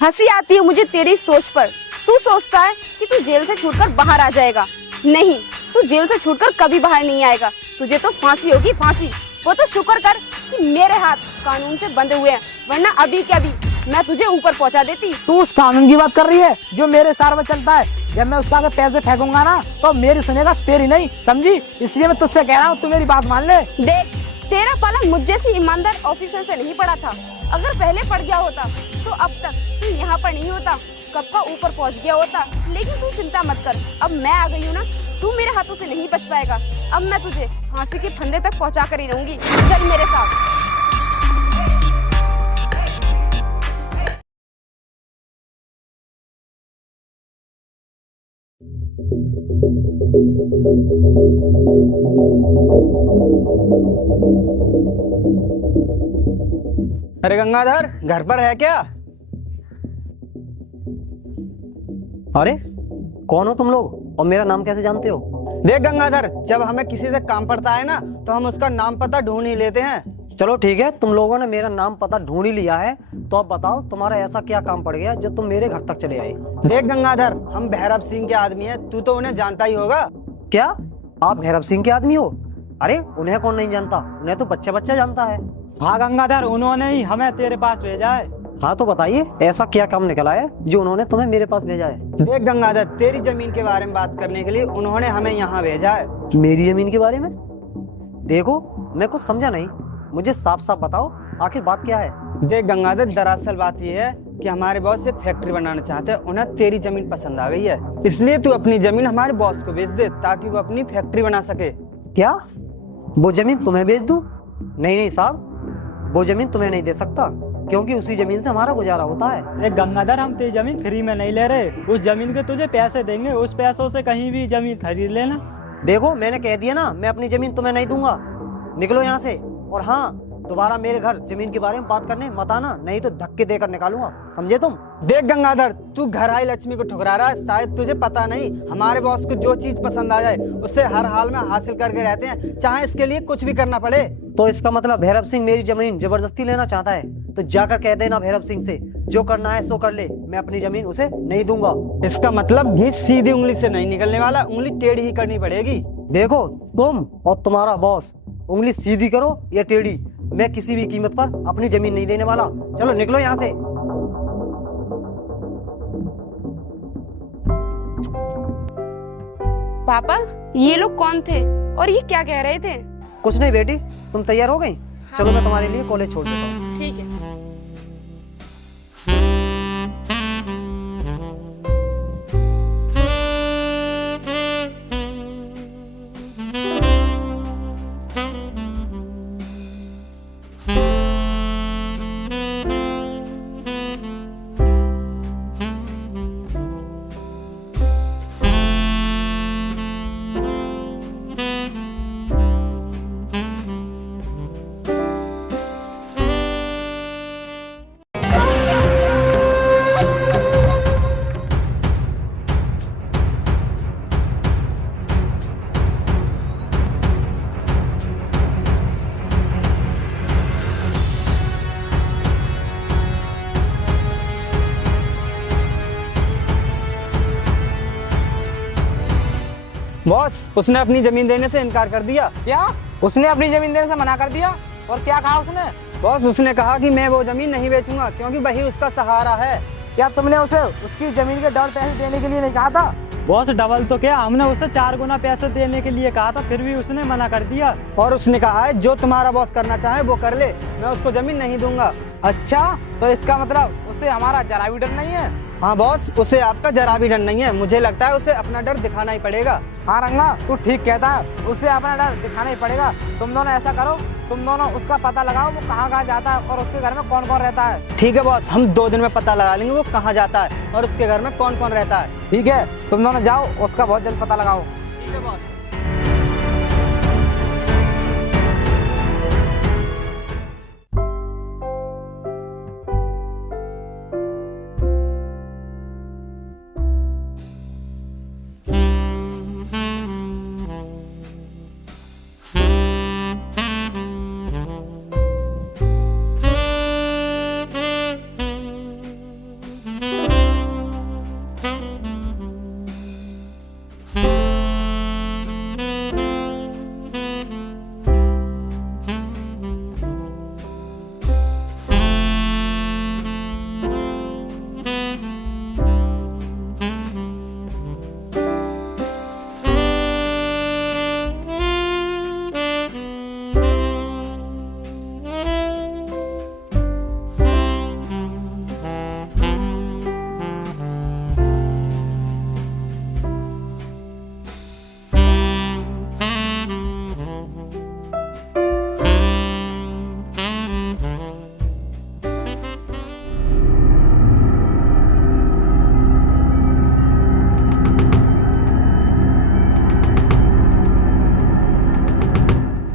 हंसी आती है मुझे तेरी सोच पर। तू सोचता है कि तू जेल से छूटकर बाहर आ जाएगा। नहीं, तू जेल से छूटकर कभी बाहर नहीं आएगा। तुझे तो फांसी होगी, फांसी। वो तो शुक्र कर कि मेरे हाथ कानून से बंधे हुए हैं, वरना अभी के अभी मैं तुझे ऊपर पहुंचा देती। तू उस कानून की बात कर रही है जो मेरे सार में चलता है। जब मैं उसका आगे पैसे फेंकूंगा ना तो मेरी सुनेगा, तेरी नहीं, समझी? इसलिए मैं तुझसे कह रहा हूँ, तू मेरी बात मान ले। देख, तेरा पाला मुझ जैसी ईमानदार ऑफिसर से नहीं पड़ा था। अगर पहले पड़ गया होता तो अब तक तू यहाँ पर नहीं होता, कब का ऊपर पहुँच गया होता। लेकिन तू चिंता मत कर, अब मैं आ गई हूँ ना, तू मेरे हाथों से नहीं बच पाएगा। अब मैं तुझे फांसी के फंदे तक पहुँचा कर ही रहूंगी। चल मेरे साथ। अरे गंगाधर, घर पर है क्या? अरे कौन हो तुम लोग और मेरा नाम कैसे जानते हो? देख गंगाधर, जब हमें किसी से काम पड़ता है ना तो हम उसका नाम पता ढूंढ ही लेते हैं। चलो ठीक है, तुम लोगों ने मेरा नाम पता ढूंढ ही लिया है, तो अब बताओ तुम्हारा ऐसा क्या काम पड़ गया जो तुम मेरे घर तक चले आए? देख गंगाधर, हम भैरव सिंह के आदमी हैं, तू तो उन्हें जानता ही होगा। क्या आप भैरव सिंह के आदमी हो? अरे उन्हें कौन नहीं जानता, उन्हें तो बच्चा बच्चा जानता है। हाँ गंगाधर, उन्होंने ही हमें तेरे पास भेजा है। हाँ तो बताइए, ऐसा क्या काम निकला है जो उन्होंने तुम्हें मेरे पास भेजा है? देख गंगाधर, तेरी जमीन के बारे में बात करने के लिए उन्होंने हमें यहाँ भेजा है। मेरी जमीन के बारे में? देखो, मैं कुछ समझा नहीं, मुझे साफ साफ बताओ आखिर बात क्या है? देख गंगाधर, दरअसल बात यह है कि हमारे बॉस एक फैक्ट्री बनाना चाहते हैं। उन्हें तेरी जमीन पसंद आ गई है, इसलिए तू अपनी जमीन हमारे बॉस को बेच दे ताकि वो अपनी फैक्ट्री बना सके। क्या वो जमीन तुम्हें बेच दूं? नहीं नहीं साहब, वो जमीन तुम्हें नहीं दे सकता, क्योंकि उसी जमीन से हमारा गुजारा होता है। एक गंगाधर, हम तेरी जमीन फ्री में नहीं ले रहे, उस जमीन के तुझे पैसे देंगे, उस पैसों से कहीं भी जमीन खरीद लेना। देखो, मैंने कह दिया ना, मैं अपनी जमीन तुम्हें नहीं दूंगा, निकलो यहाँ से। और हाँ, दोबारा मेरे घर जमीन के बारे में बात करने मत आना, नहीं तो धक्के देकर निकालूंगा, समझे तुम? देख गंगाधर, तू घर आई लक्ष्मी को ठुकरा रहा है। शायद तुझे पता नहीं, हमारे बॉस को जो चीज पसंद आ जाए उसे हर हाल में हासिल करके रहते हैं, चाहे इसके लिए कुछ भी करना पड़े। तो इसका मतलब भैरव सिंह मेरी जमीन जबरदस्ती लेना चाहता है? तो जाकर कह देना भैरव सिंह से, जो करना है सो कर ले, मैं अपनी जमीन उसे नहीं दूंगा। इसका मतलब घी सीधी उंगली से नहीं निकलने वाला, उंगली टेढ़ी ही करनी पड़ेगी। देखो, तुम और तुम्हारा बॉस उंगली सीधी करो या टेढ़ी, मैं किसी भी कीमत पर अपनी जमीन नहीं देने वाला। चलो निकलो यहाँ से। पापा, ये लोग कौन थे और ये क्या कह रहे थे? कुछ नहीं बेटी, तुम तैयार हो गई? चलो मैं तुम्हारे लिए कॉलेज छोड़ देता हूँ। ठीक है। बॉस, उसने अपनी जमीन देने से इनकार कर दिया। क्या? उसने अपनी जमीन देने से मना कर दिया? और क्या कहा उसने? बॉस, उसने कहा कि मैं वो जमीन नहीं बेचूंगा क्योंकि वही उसका सहारा है। क्या तुमने उसे उसकी जमीन के डबल पैसे देने के लिए नहीं कहा था? बॉस, डबल तो क्या, हमने उसे 4 गुना पैसे देने के लिए कहा था, फिर भी उसने मना कर दिया। और उसने कहा है जो तुम्हारा बॉस करना चाहे वो कर ले, मैं उसको जमीन नहीं दूंगा। अच्छा, तो इसका मतलब उसे हमारा जरा भी डर नहीं है? हाँ बॉस, उसे आपका जरा भी डर नहीं है। मुझे लगता है उसे अपना डर दिखाना ही पड़ेगा। हाँ रंगा, तू ठीक कहता है, उसे अपना डर दिखाना ही पड़ेगा। तुम दोनों ऐसा करो, तुम दोनों उसका पता लगाओ, वो कहाँ कहाँ जाता है और उसके घर में कौन कौन रहता है। ठीक है बॉस, हम 2 दिन में पता लगा लेंगे वो कहाँ जाता है और उसके घर में कौन कौन रहता है। ठीक है, तुम दोनों जाओ, उसका बहुत जल्द पता लगाओ। ठीक है बॉस।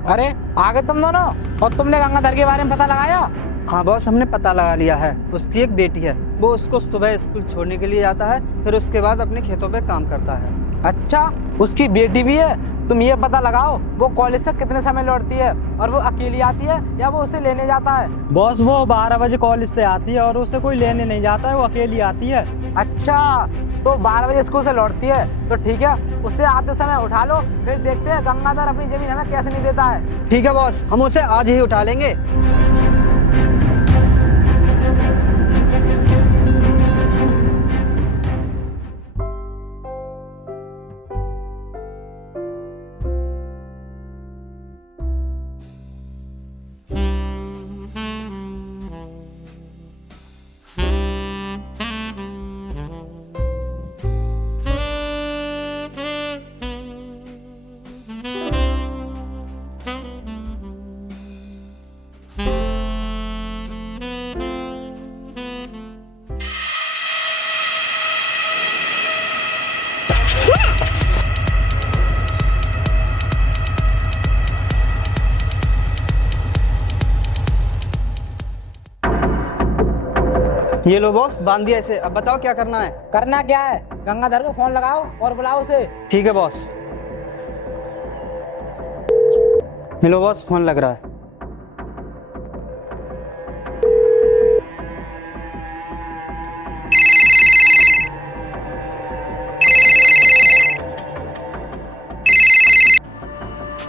अरे आगे तुम दोनों, और तुमने गंगाधर के बारे में पता लगाया? हाँ बॉस, हमने पता लगा लिया है। उसकी एक बेटी है, वो उसको सुबह स्कूल छोड़ने के लिए जाता है, फिर उसके बाद अपने खेतों पे काम करता है। अच्छा, उसकी बेटी भी है। तुम ये पता लगाओ वो कॉलेज से कितने समय लौटती है, और वो अकेली आती है या वो उसे लेने जाता है? बॉस वो 12 बजे कॉलेज से आती है और उसे कोई लेने नहीं जाता है, वो अकेली आती है। अच्छा, तो 12 बजे स्कूल से लौटती है, तो ठीक है, उसे आते समय उठा लो, फिर देखते हैं गंगाधर अपनी जमीन हमें कैसे नहीं देता है। ठीक है बॉस, हम उसे आज ही उठा लेंगे। ये लो बॉस, बांध दिया इसे। अब बताओ क्या करना है। करना क्या है? गंगाधर को फोन लगाओ और बुलाओ उसे। ठीक है बॉस। हेलो बॉस, फोन लग रहा है।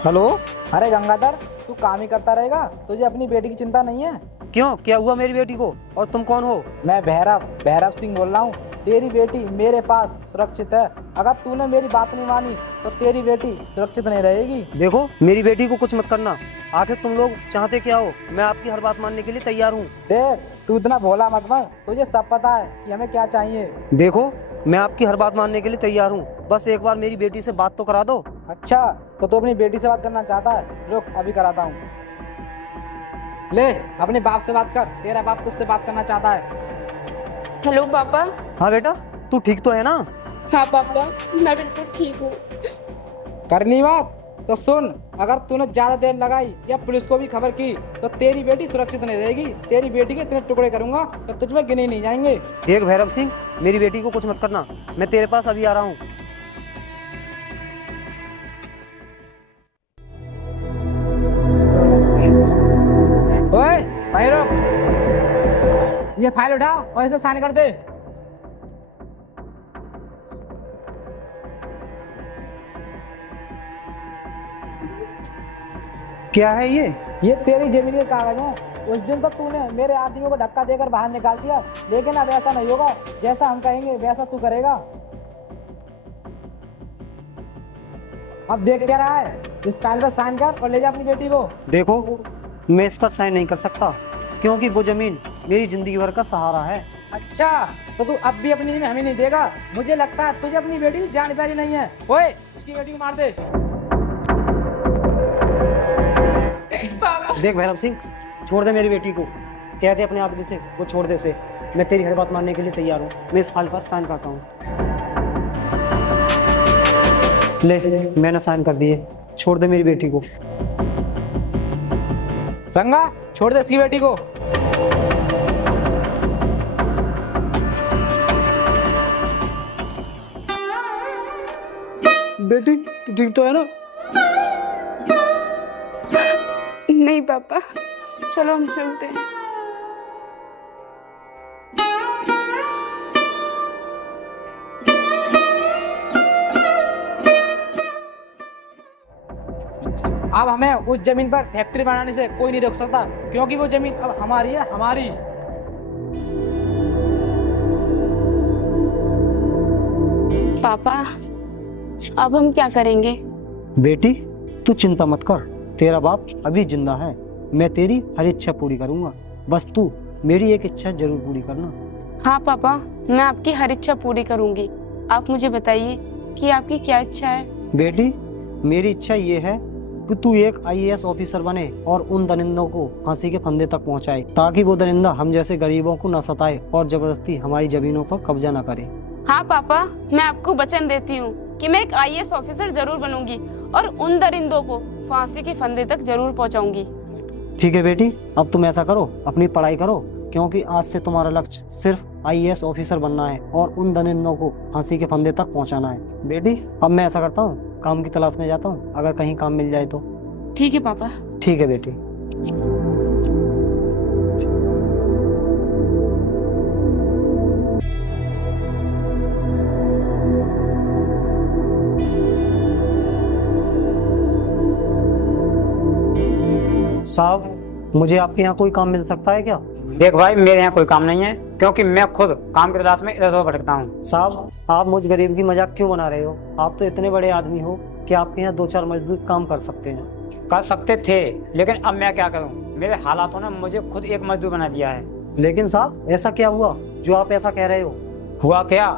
हेलो, अरे गंगाधर, तू काम ही करता रहेगा, तुझे अपनी बेटी की चिंता नहीं है? क्यों, क्या हुआ मेरी बेटी को? और तुम कौन हो? मैं भैरव सिंह बोल रहा हूँ। तेरी बेटी मेरे पास सुरक्षित है। अगर तूने मेरी बात नहीं मानी तो तेरी बेटी सुरक्षित नहीं रहेगी। देखो, मेरी बेटी को कुछ मत करना। आखिर तुम लोग चाहते क्या हो? मैं आपकी हर बात मानने के लिए तैयार हूँ। देख, तू इतना भोला मत बन, तुझे सब पता है कि हमें क्या चाहिए। देखो, मैं आपकी हर बात मानने के लिए तैयार हूँ, बस एक बार मेरी बेटी से बात तो करा दो। अच्छा, तो तू अपनी बेटी से बात करना चाहता है? रुक, अभी कराता हूँ। ले, अपने बाप से बात कर, तेरा बाप तुझसे बात करना चाहता है। हेलो पापा। हाँ बेटा, तू ठीक तो है ना? हाँ पापा, मैं बिल्कुल ठीक हूँ। कर ली बात? तो सुन, अगर तूने ज्यादा देर लगाई या पुलिस को भी खबर की तो तेरी बेटी सुरक्षित नहीं रहेगी। तेरी बेटी के इतने टुकड़े करूंगा तो तुझ में गिने नहीं जाएंगे। देख भैरव सिंह, मेरी बेटी को कुछ मत करना, मैं तेरे पास अभी आ रहा हूँ। ओए, भाई रुक, ये फाइल उठाओ और इसे साइन कर दे। क्या है ये? ये तेरी जमीन के कागज हैं। उस दिन तो तूने मेरे आदमियों को धक्का देकर बाहर निकाल दिया, लेकिन अब ऐसा नहीं होगा। जैसा हम कहेंगे वैसा तू करेगा। अब देख क्या रहा है? इस फाइल पर साइन कर और ले जा अपनी बेटी को। देखो, मैं इस पर साइन नहीं कर सकता, क्योंकि वो जमीन मेरी जिंदगी भर का सहारा है। अच्छा, तो तू अब भी अपनी जमीन हमें नहीं देगा? मुझे लगता है तुझे अपनी बेटी की जान प्यारी नहीं है। ओए, उसकी बेटी को मार दे। देख भैरव सिंह, छोड़ दे मेरी बेटी को। कह दे अपने आदमी से वो छोड़ दे उसे। मैं तेरी हर बात मानने के लिए तैयार हूँ। मैं इस फाइल पर साइन करता हूँ। ले, मैंने साइन कर दिए। छोड़ दे मेरी बेटी को। रंगा, छोड़ दे इसकी बेटी को। बेटी ठीक तो है ना? नहीं पापा, चलो हम चलते हैं। अब हमें उस जमीन पर फैक्ट्री बनाने से कोई नहीं रोक सकता, क्योंकि वो जमीन अब हमारी है, हमारी। पापा, अब हम क्या करेंगे? बेटी, तू चिंता मत कर, तेरा बाप अभी जिंदा है। मैं तेरी हर इच्छा पूरी करूंगा, बस तू मेरी एक इच्छा जरूर पूरी करना। हाँ पापा, मैं आपकी हर इच्छा पूरी करूंगी। आप मुझे बताइए कि आपकी क्या इच्छा है? बेटी, मेरी इच्छा ये है कि तू एक IAS ऑफिसर बने और उन दरिंदों को फांसी के फंदे तक पहुंचाए, ताकि वो दरिंदा हम जैसे गरीबों को न सताए और जबरदस्ती हमारी जमीनों पर कब्जा न करे। हाँ पापा, मैं आपको वचन देती हूँ कि मैं एक IAS ऑफिसर जरूर बनूंगी और उन दरिंदों को फांसी के फंदे तक जरूर पहुंचाऊंगी। ठीक है बेटी, अब तुम ऐसा करो, अपनी पढ़ाई करो, क्योंकि आज से तुम्हारा लक्ष्य सिर्फ आईएएस ऑफिसर बनना है और उन दरिंदों को फांसी के फंदे तक पहुंचाना है। बेटी अब मैं ऐसा करता हूँ, काम की तलाश में जाता हूँ, अगर कहीं काम मिल जाए तो। ठीक है पापा। ठीक है बेटी। साहब, मुझे आपके यहाँ कोई काम मिल सकता है क्या? देख भाई, मेरे यहाँ कोई काम नहीं है, क्योंकि मैं खुद काम की तलाश में इधर उधर भटकता हूँ। साहब, आप मुझ गरीब की मजाक क्यों बना रहे हो? आप तो इतने बड़े आदमी हो कि आपके यहाँ 2-4 मजदूर काम कर सकते हैं। कर सकते थे, लेकिन अब मैं क्या करूँ, मेरे हालातों ने मुझे खुद एक मजदूर बना दिया है। लेकिन साहब, ऐसा क्या हुआ जो आप ऐसा कह रहे हो? हुआ क्या,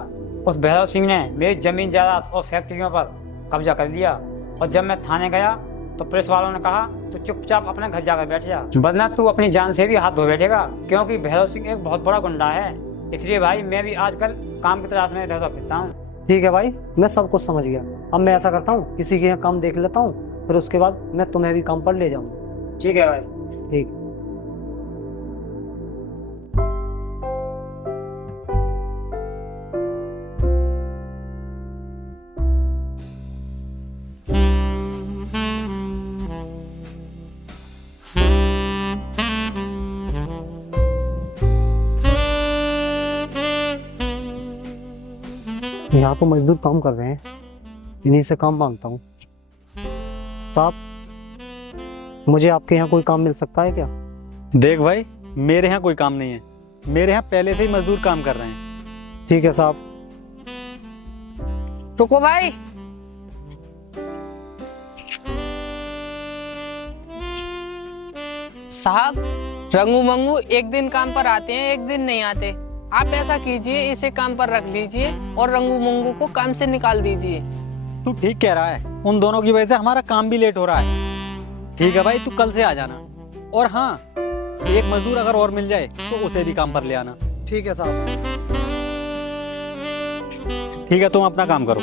उस भैरव सिंह ने मेरी जमीन जायदाद और फैक्ट्रियों पर कब्जा कर लिया, और जब मैं थाने गया तो पुलिस वालों ने कहा तो चुपचाप अपने घर जाकर बैठ जा, वरना तू अपनी जान से भी हाथ धो बैठेगा, क्योंकि भैरव सिंह एक बहुत बड़ा गुंडा है। इसलिए भाई मैं भी आजकल काम की तलाश में इधर उधर फिरता हूँ। ठीक है भाई, मैं सब कुछ समझ गया। अब मैं ऐसा करता हूँ, किसी के यहाँ काम देख लेता हूँ, फिर उसके बाद मैं तुम्हें भी काम पर ले जाऊंगा। ठीक है भाई। ठीक। यहाँ तो मजदूर काम कर रहे हैं, इन्हीं से काम मांगता हूँ। साहब, मुझे आपके यहाँ कोई काम मिल सकता है क्या? देख भाई, मेरे यहाँ कोई काम नहीं है, मेरे यहाँ पहले से ही मजदूर काम कर रहे हैं। ठीक है साहब। रुको भाई, साहब रंगू मंगू एक दिन काम पर आते हैं, एक दिन नहीं आते। आप ऐसा कीजिए, इसे काम पर रख लीजिए और रंगू मंगू को काम से निकाल दीजिए। तू ठीक कह रहा है, उन दोनों की वजह से हमारा काम भी लेट हो रहा है। ठीक है भाई, तू कल से आ जाना, और हाँ, एक मजदूर अगर और मिल जाए तो उसे भी काम पर ले आना। ठीक है साहब। ठीक है, तुम अपना काम करो।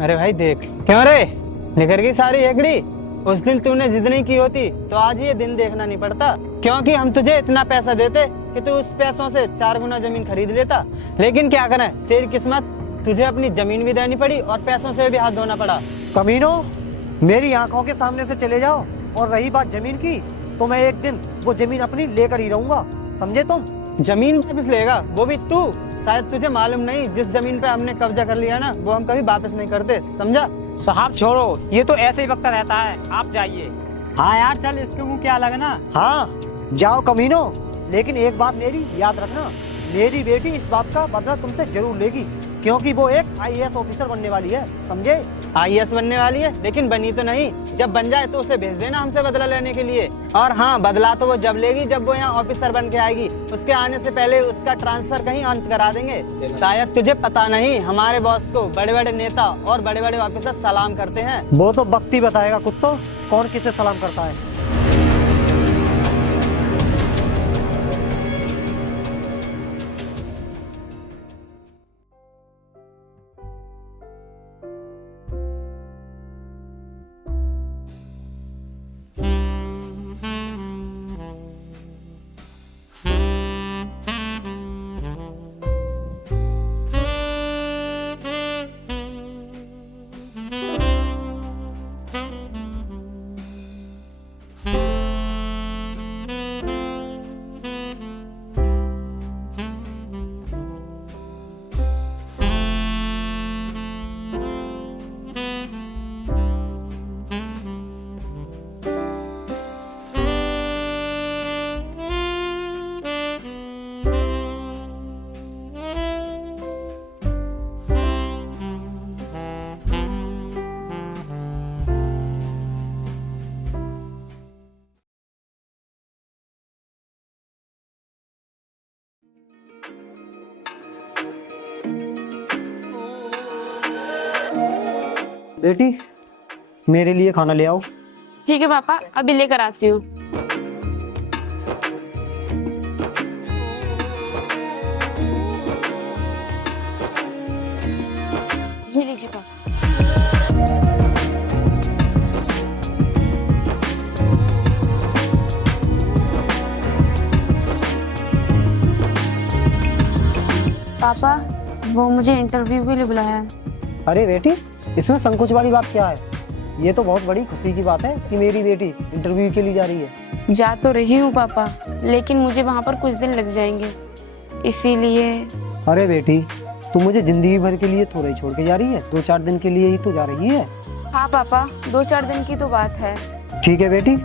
अरे भाई देख, क्यों रे निकल गई सारी एकड़ी। उस दिन तूने जिद नहीं की होती तो आज ये दिन देखना नहीं पड़ता, क्योंकि हम तुझे इतना पैसा देते कि तू उस पैसों से 4 गुना जमीन खरीद लेता। लेकिन क्या करें, तेरी किस्मत, तुझे अपनी जमीन भी देनी पड़ी और पैसों से भी हाथ धोना पड़ा। कमीनो, मेरी आंखों के सामने से चले जाओ। और रही बात जमीन की, तो मैं एक दिन वो जमीन अपनी लेकर ही रहूंगा, समझे तुम? जमीन वापस लेगा, वो भी तू? शायद तुझे मालूम नहीं, जिस जमीन पे हमने कब्जा कर लिया ना, वो हम कभी वापस नहीं करते, समझा? साहब छोड़ो, ये तो ऐसे ही बकता रहता है, आप जाइए। हाँ यार चल, इसके मुंह क्या लगना। हाँ जाओ कमीनो, लेकिन एक बात मेरी याद रखना, मेरी बेटी इस बात का बदला तुमसे जरूर लेगी, क्योंकि वो एक आईएएस ऑफिसर बनने वाली है, समझे? आईएएस बनने वाली है, लेकिन बनी तो नहीं। जब बन जाए तो उसे भेज देना हमसे बदला लेने के लिए। और हाँ, बदला तो वो जब लेगी जब वो यहाँ ऑफिसर बन के आएगी, उसके आने से पहले उसका ट्रांसफर कहीं अंत करा देंगे। शायद तुझे पता नहीं, हमारे बॉस को बड़े बड़े नेता और बड़े बड़े ऑफिसर सलाम करते हैं। वो तो वक्त ही बताएगा कुत्तो, कौन किसे सलाम करता है। बेटी मेरे लिए खाना ले आओ। ठीक है पापा, अभी लेकर आती हूँ। ये लीजिए पापा। पापा वो मुझे इंटरव्यू के लिए बुलाया है। अरे बेटी इसमें संकोच वाली बात क्या है? ये तो बहुत बड़ी खुशी की बात है कि मेरी बेटी इंटरव्यू के लिए जा रही है। जा तो रही हूँ पापा, लेकिन मुझे वहाँ पर कुछ दिन लग जाएंगे, इसीलिए। अरे बेटी तू मुझे जिंदगी भर के लिए थोड़ा ही छोड़ के जा रही है, 2-4 दिन के लिए ही तो जा रही है। हाँ पापा, 2-4 दिन की तो बात है। ठीक है बेटी,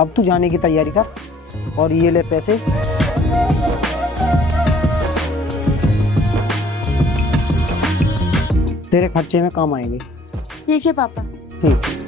अब तू जाने की तैयारी कर और ये ले पैसे। तेरे खर्चे में काम आएंगे। ठीक है पापा। ठीक।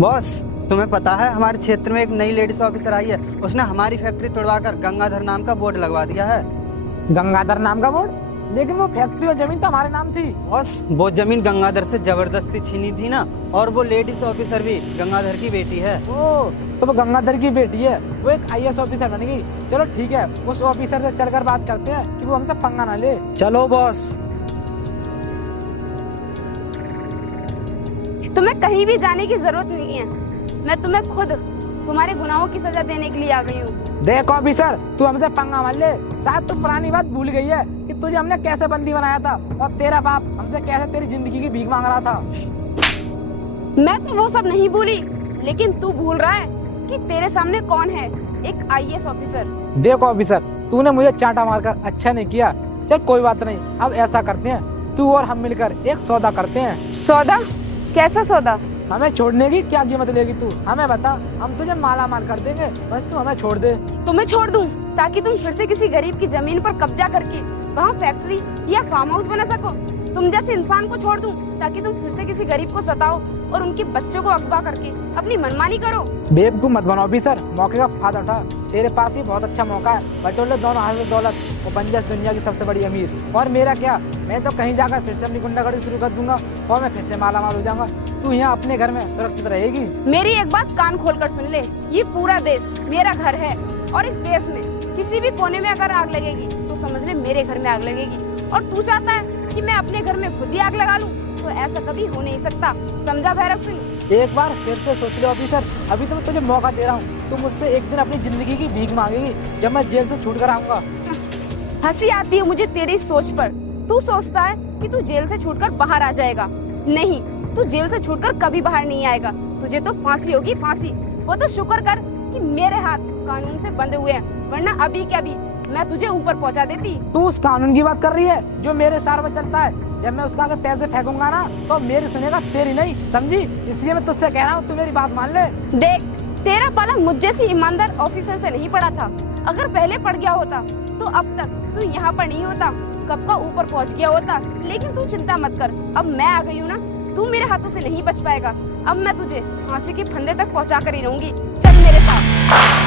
बॉस तुम्हें पता है हमारे क्षेत्र में एक नई लेडीज ऑफिसर आई है, उसने हमारी फैक्ट्री तोड़वाकर गंगाधर नाम का बोर्ड लगवा दिया है। गंगाधर नाम का बोर्ड? लेकिन वो फैक्ट्री और जमीन तो हमारे नाम थी। बॉस वो जमीन गंगाधर से जबरदस्ती छीनी थी ना, और वो लेडीज ऑफिसर भी गंगाधर की बेटी है। ओ, तो वो गंगाधर की बेटी है, वो एक आईएएस ऑफिसर बनेगी। चलो ठीक है, उस ऑफिसर से चलकर बात करते हैं कि वो हमसे पंगा ना ले। चलो बॉस। तुम्हें कहीं भी जाने की जरूरत नहीं है, मैं तुम्हें खुद तुम्हारे गुनाहों की सजा देने के लिए आ गई हूँ। देख ऑफिसर, तू हमसे पंगा मत ले। शायद तू पुरानी बात भूल गई है कि तुझे हमने कैसे बंदी बनाया था और तेरा बाप हमसे कैसे तेरी जिंदगी की भीख मांग रहा था। मैं तो वो सब नहीं भूली, लेकिन तू भूल रहा है कि तेरे सामने कौन है, एक आईएएस ऑफिसर। देख ऑफिसर, तूने मुझे चांटा मारकर अच्छा नहीं किया। चल कोई बात नहीं, अब ऐसा करते हैं, तू और हम मिलकर एक सौदा करते हैं। सौदा? कैसा सौदा? हमें छोड़ने की क्या कीमत लेगी तू? हमें बता, हम तुझे माला माल कर देंगे, बस तू हमें छोड़ दे। तुम्हें छोड़ दूं ताकि तुम फिर से किसी गरीब की जमीन पर कब्जा करके वहाँ फैक्ट्री या फार्म हाउस बना सको? तुम जैसे इंसान को छोड़ दूं ताकि तुम फिर से किसी गरीब को सताओ और उनके बच्चों को अगवा करके अपनी मनमानी करो? बेवकूफ मत बनो ऑफिसर, मौके का फायदा उठा। तेरे पास ही बहुत अच्छा मौका है, बटोले दोनों हाथ में दौलत और बन जा दुनिया की सबसे बड़ी अमीर। और मेरा क्या, मैं तो कहीं जाकर फिर से अपनी गुंडागर्दी शुरू कर दूंगा और मैं फिर से माला माल हो जाऊंगा। तू यहाँ अपने घर में सुरक्षित रहेगी। मेरी एक बात कान खोलकर सुन ले, ये पूरा देश मेरा घर है और इस देश में किसी भी कोने में अगर आग लगेगी तो समझ ले मेरे घर में आग लगेगी। और तू चाहता है कि मैं अपने घर में खुद ही आग लगा लूं, तो ऐसा कभी हो नहीं सकता, समझा भैरव सिंह? एक बार फिर से सोच ले ऑफिसर, अभी तो मैं तुझे मौका दे रहा हूँ। तू मुझसे एक दिन अपनी जिंदगी की भीख मांगेगी जब मैं जेल से छूट कर आऊंगा। हंसी आती है मुझे तेरी सोच पर। तू सोचता है कि तू जेल से छूटकर बाहर आ जाएगा, नहीं, तू जेल से छूटकर कभी बाहर नहीं आएगा। तुझे तो फांसी होगी, फांसी। वो तो शुक्र कर कि मेरे हाथ कानून से बंधे हुए हैं, वरना अभी क्या भी मैं तुझे ऊपर पहुंचा देती। तू उस कानून की बात कर रही है जो मेरे सार में चलता है। जब मैं उसका आगे पैसे फेंकूंगा ना तो मेरी सुनेगा, तेरी नहीं, समझी? इसलिए मैं तुझसे कह रहा हूँ, तू मेरी बात मान ले। देख, तेरा पाला मुझ जैसी ईमानदार ऑफिसर से नहीं पड़ा था। अगर पहले पड़ गया होता तो अब तक तू यहाँ पर नहीं होता, कब का ऊपर पहुँच गया होता। लेकिन तू चिंता मत कर, अब मैं आ गई हूँ ना, तू मेरे हाथों से नहीं बच पाएगा। अब मैं तुझे फांसी के फंदे तक पहुँचा कर ही रहूंगी। चल मेरे साथ।